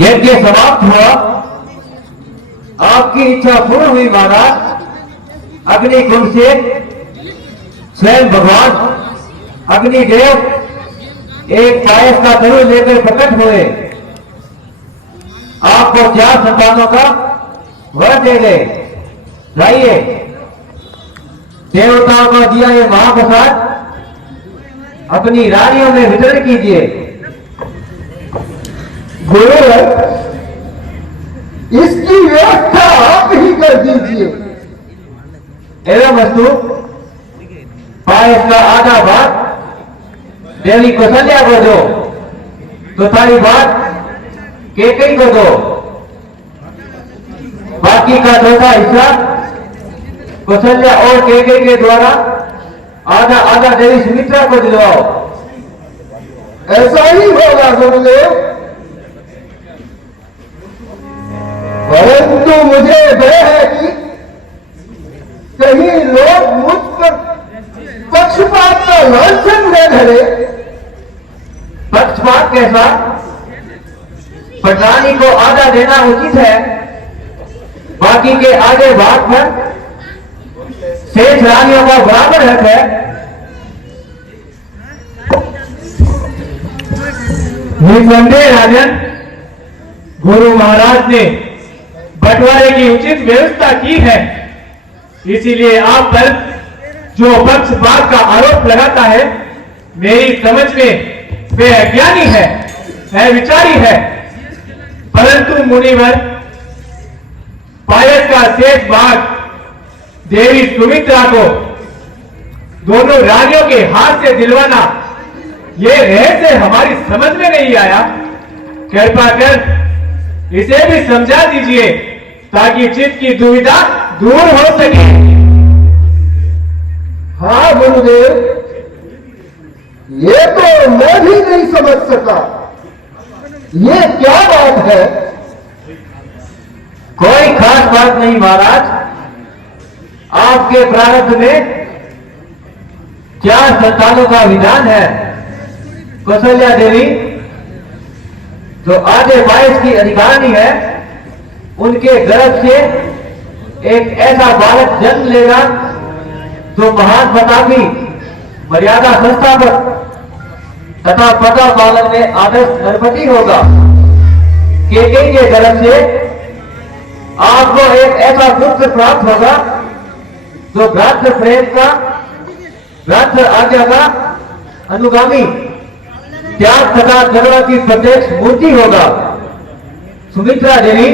यज्ञ समाप्त हुआ, आपकी इच्छा पूर्ण हुई महाराज। अग्निकुंड से स्वयं भगवान अग्निदेव एक पायस का तरुण लेकर प्रकट हुए, आपको 4 संतानों का वर दे गए। जाइए, देवताओं को दिया ये महाप्रसाद अपनी रानियों में वितरण कीजिए। गुरुवर, इसकी व्यवस्था आप ही कर दीजिए। एवं वस्तु पायस का आधा भाग देवी कौशल्या को दो, तो सारी बात केकई को दो। बाकी का चौथा हिस्सा कौशल्या और केकई के द्वारा आधा आधा देवी सुमित्रा को दिलवाओ। ऐसा ही होगा गुरुदेव, परंतु मुझे भय है कि कहीं लोग मुझ पर पक्षपात का लांछन न धरे। पक्षपात कैसा? पटरानी को आधा देना उचित है, बाकी के आधे भाग पर शेष रानियों का बराबर हक है। निसंदेह राजन, गुरु महाराज ने बंटवारे की उचित व्यवस्था की है, इसीलिए आप पर जो पक्षपात का आरोप लगाता है, मेरी समझ में वे अज्ञानी है, विचारी है। परंतु मुनिवर, पायस का शेष भाग देवी सुमित्रा को दोनों रानियों के हाथ से दिलवाना, ये रहस्य हमारी समझ में नहीं आया। कृपा कर इसे भी समझा दीजिए ताकि चित्त की दुविधा दूर हो सके। हाँ गुरुदेव, ये तो मैं भी नहीं समझ सका। ये क्या बात है? कोई खास बात नहीं महाराज। आपके प्रारब्ध में 4 संतानों का विधान है। कौशल्या देवी जो आधे पायस की अधिकारिणी है, उनके गर्भ से एक ऐसा बालक जन्म लेगा जो महान प्रतापी, मर्यादा संस्थापक तथा प्रजा पालन में आदर्श गणपति होगा। केकई के गर्भ से आपको एक ऐसा पुत्र प्राप्त होगा जो भ्रातृ प्रेम का, भ्रातृ आज्ञा का अनुगामी, त्याग तथा करुणा की प्रत्यक्ष मूर्ति होगा। सुमित्रा देवी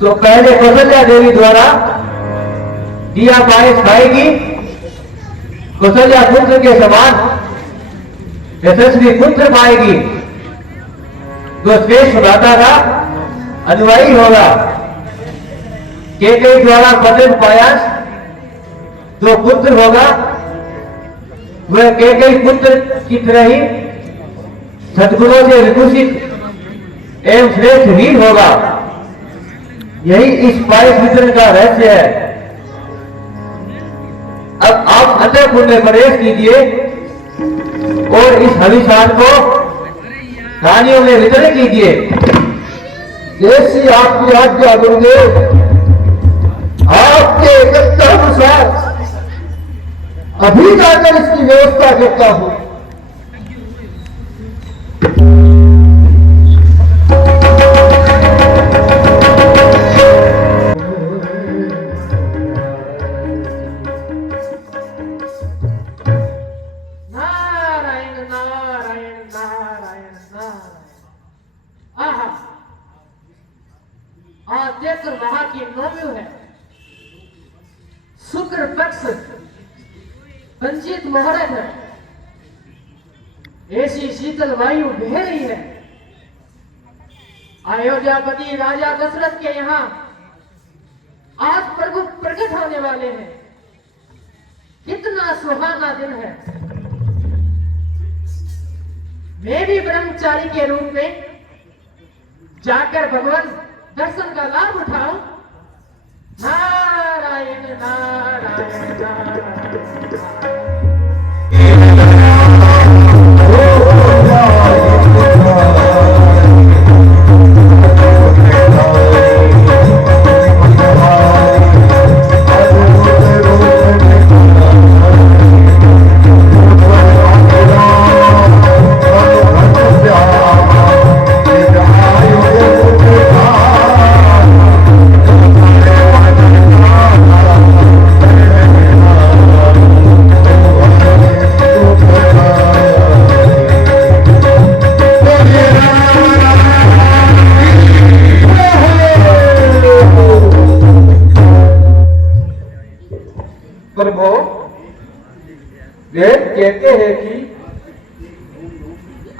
तो पहले कौशल्या देवी द्वारा दिया पायस खाएगी। कौशल्या पुत्र के समान यशस्वी पुत्र पाएगी जो श्रेष्ठ भ्राता का अनुयायी होगा। केकई द्वारा पतित पायस जो पुत्र होगा वह केकई पुत्र की तरह ही सद्गुणों से विभूषित एवं श्रेष्ठ वीर होगा। यही इस पायस वितरण का रहस्य है। अब आप अंतःपुर में प्रवेश कीजिए और इस हविष्यान को रानियों में वितरण कीजिए। जैसी आपकी आज्ञा गुरुदेव। आपके अनुसार अभी जाकर इसकी व्यवस्था करता हूं। नारायण नारायण नारायण नारायण। आहा, आज चैत्र माह की नौमी है। शुक्र पक्ष पंचित मुहूर्त है। ऐसी शीतल वायु बह रही है। अयोध्यापति राजा दशरथ के यहाँ आज प्रभु प्रकट होने वाले हैं। कितना सुहाना दिन है। मैं भी ब्रह्मचारी के रूप में जाकर भगवान दर्शन का लाभ उठाऊं। नारायण नारायण नारायण। हैं कि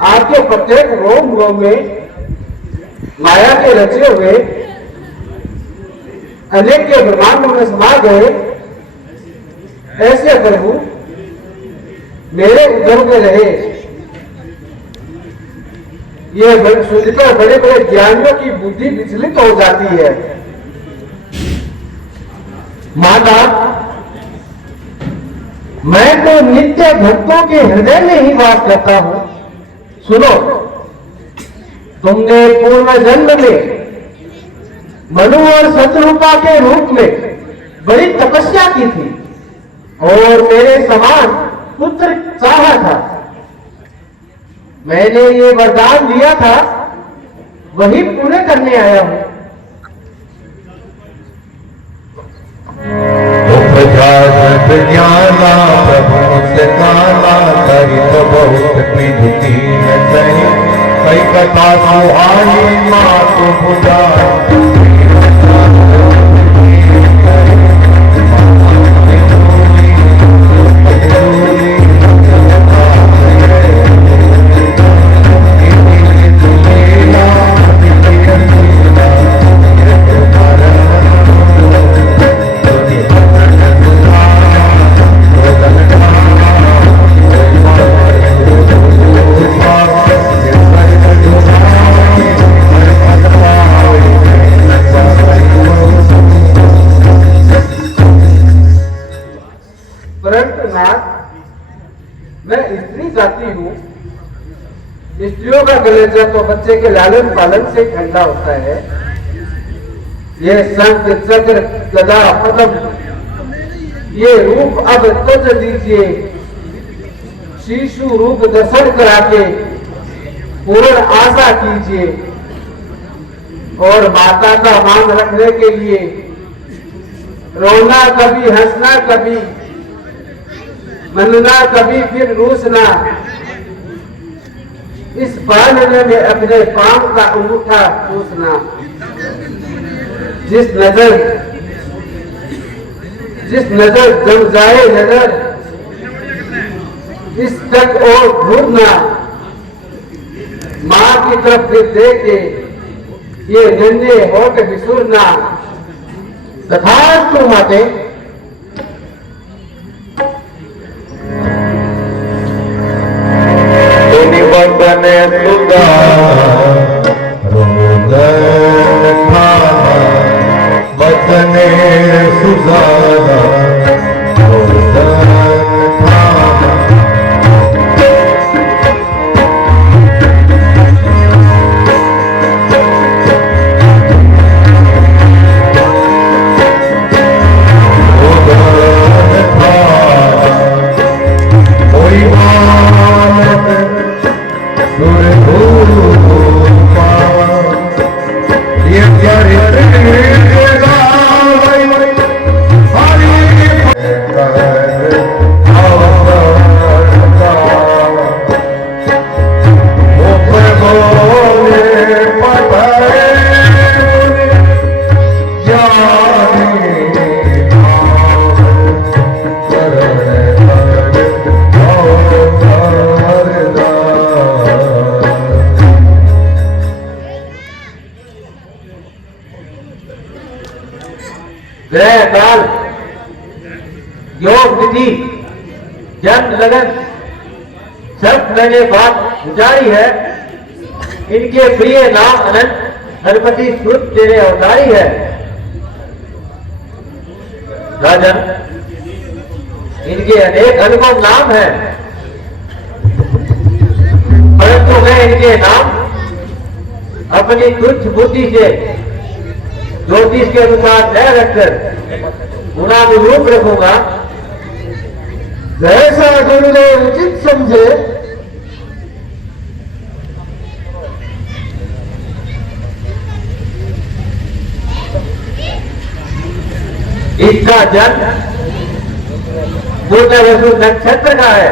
आपके प्रत्येक रोम रोम में माया के रचे हुए अनेक के ब्रह्मांड में समा गए ऐसे प्रभु मेरे उद्यम में रहे। ये सुनकर बड़े बड़े ज्ञानियों की बुद्धि विचलित हो जाती है। माता, मैं तो नित्य भक्तों के हृदय में ही वास करता हूं। सुनो, तुमने पूर्व जन्म में मनु और शत्रुपा के रूप में बड़ी तपस्या की थी और मेरे समान पुत्र चाहा था। मैंने ये वरदान दिया था, वही पूरे करने आया हूं। ज्ञाना प्रभु से काना करी तो बहुत विधि नहीं कई कथा सुहानी माँ को बुझा मैं स्त्री जाती हूँ। स्त्रियों का कलेजा तो बच्चे के लालन पालन से ठंडा होता है। ये संत चक्र गदा पदम ये रूप अब तज दीजिए, शिशु रूप दर्शन करा के पूर्ण आशा कीजिए और माता का मान रखने के लिए रोना कभी, हंसना कभी, मनना कभी, फिर रूसना। इस बांधने में अपने पांव का अंगूठा पूछना। जिस नजर जम जाए नजर, इस तक और घूरना। माँ की तरफ फिर देखे ये नन्हे होठ बिसुरना। तथास्तु माते। बने सुधा रोदन खाना बचने सुजाना रोदन खाना रोदन खाना कोई मानत ग्रह काल, योग विधि, जन्म लगन सब मैंने बात गुजारी है। इनके प्रिय नाम अनंत गणपति सूत तेरे अवतारी है। राजन, इनके अनेक अनुपम नाम है, परंतु मैं इनके नाम अपनी तुच्छ बुद्धि से ज्योतिष के अनुसार न रखकर गुणानुरूप रखूंगा। जैसा गुरुदेव उचित समझे। इसका जन्म पूर्णवसु नक्षत्र का है,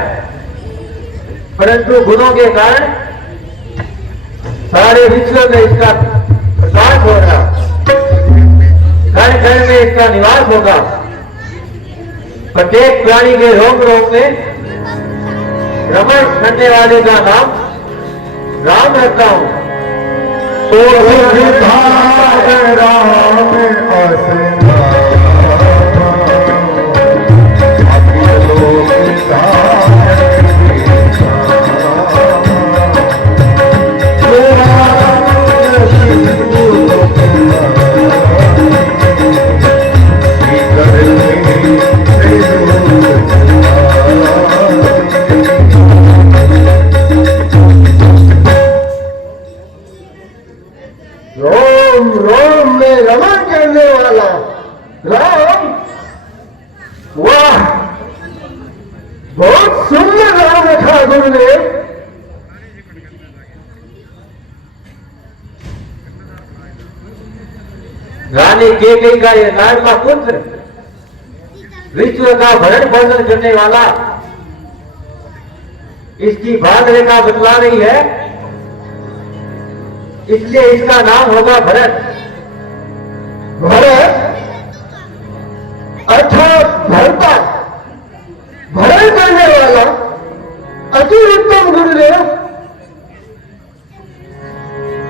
परंतु गुणों के कारण सारे विश्व में इसका प्रकाश हो रहा। घर घर में इसका निवास होगा। प्रत्येक प्राणी के रोम रोम में रमण करने वाले का नाम राम रखता हूं। तो विधान राम असना अखिल लोक रोम रोम में रमण करने वाला राम। वाह, बहुत सुंदर नाम रखा गुरुदेव। रानी केकई का ये लाडला पुत्र, विश्व का भरण पोषण करने वाला, इसकी बाल रेखा बतला रही है, इसलिए इसका नाम होगा भरत। भरत अर्थात भरता, भरण करने वाला, अति उत्तम गुरुदेव।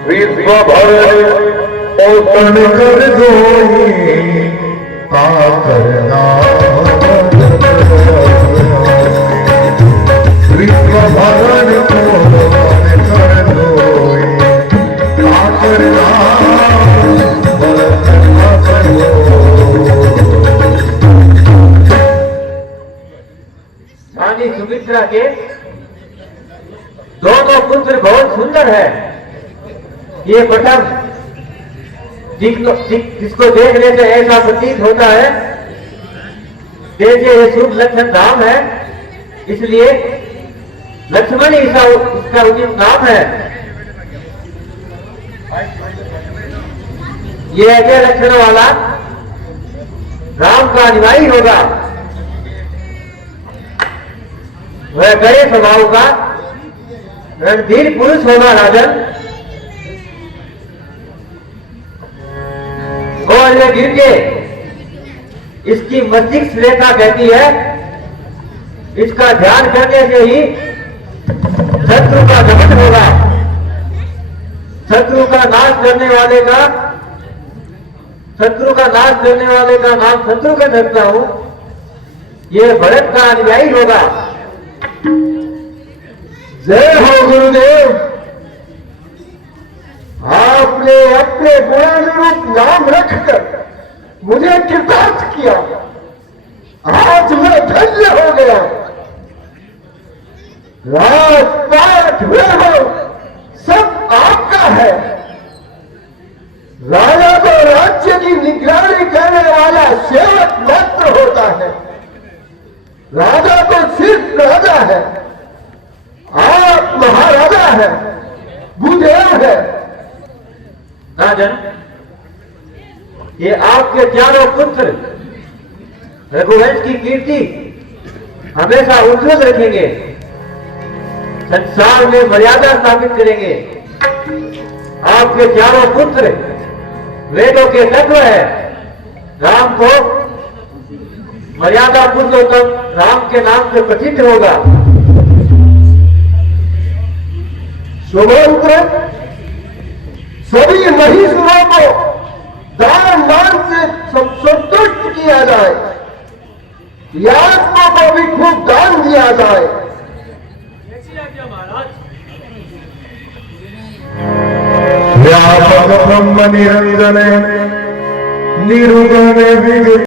विश्व भर पोषण कर दोई ता करना विश्व भरण पोषण कर दोई ता करना रानी सुमित्रा के दोनों पुत्र बहुत सुंदर है। ये प्रथम जिसको देखने से ऐसा प्रतीत होता है जैसे ये शुभ लक्षण धाम है, इसलिए लक्ष्मण इसका उचित नाम है। ये ऐसे लक्षण वाला राम का अनुयायी होगा। वह गए स्वभाव का रणधीर पुरुष होगा राजन। और ये गिर के इसकी मस्तिष्क रेखा कहती है, इसका ध्यान करने से ही शत्रु का दमन होगा। शत्रु का नाश करने वाले का नाम शत्रु कर सकता हूं। ये भरत का अनुयायी होगा। जय हो गुरुदेव, आपने अपने गुणानुरूप नाम रखकर मुझे कृतार्थ किया। आज मैं धन्य हो गया। राजपाट हुए हो सब आपका है। राजा को राज्य की निगरानी करने वाला सेवक मात्र होता है। राजा तो सिर्फ राजा है, आप महाराजा है, भूदेव है। राजन, ये आपके चारों पुत्र रघुवंश की कीर्ति हमेशा उज्ज्वल रखेंगे, संसार में मर्यादा स्थापित करेंगे। आपके चारों पुत्र वेदों के तत्व है। राम को मर्यादा पुरुषोत्तम राम के नाम से प्रसिद्ध होगा। सुमंत्र, सभी महिषुरों को दान मान से संतुष्ट किया जाए। यादवों को भी खूब दान दिया जाए। व्यापक ब्रह्म निरंजन निरुगण विगत